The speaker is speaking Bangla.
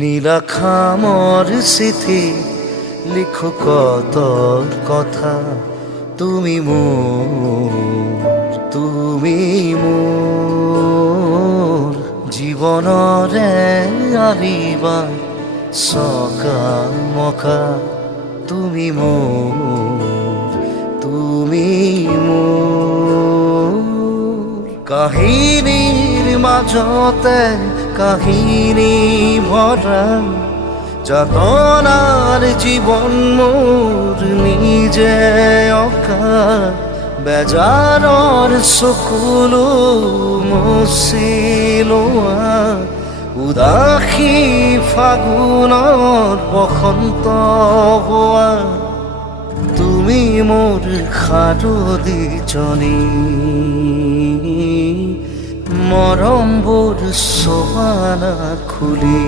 নীলাখামর স্মৃতি লিখো কত কথা, তুমি মোর জীৱনৰে আলিবা সকাল মকা, তুমি মোৰ কাহিনীৰ মাজতে কাহিনী ভরা, যাতনার জীবন মোর নিজে অকা, বেজাৰৰ চকুলো মচিলোৱা, উদাসী ফাগুনৰ বসন্ত হোৱা, তুমি মোৰ সাৰদীজনী, মৰমবোৰ চবানা খুলি।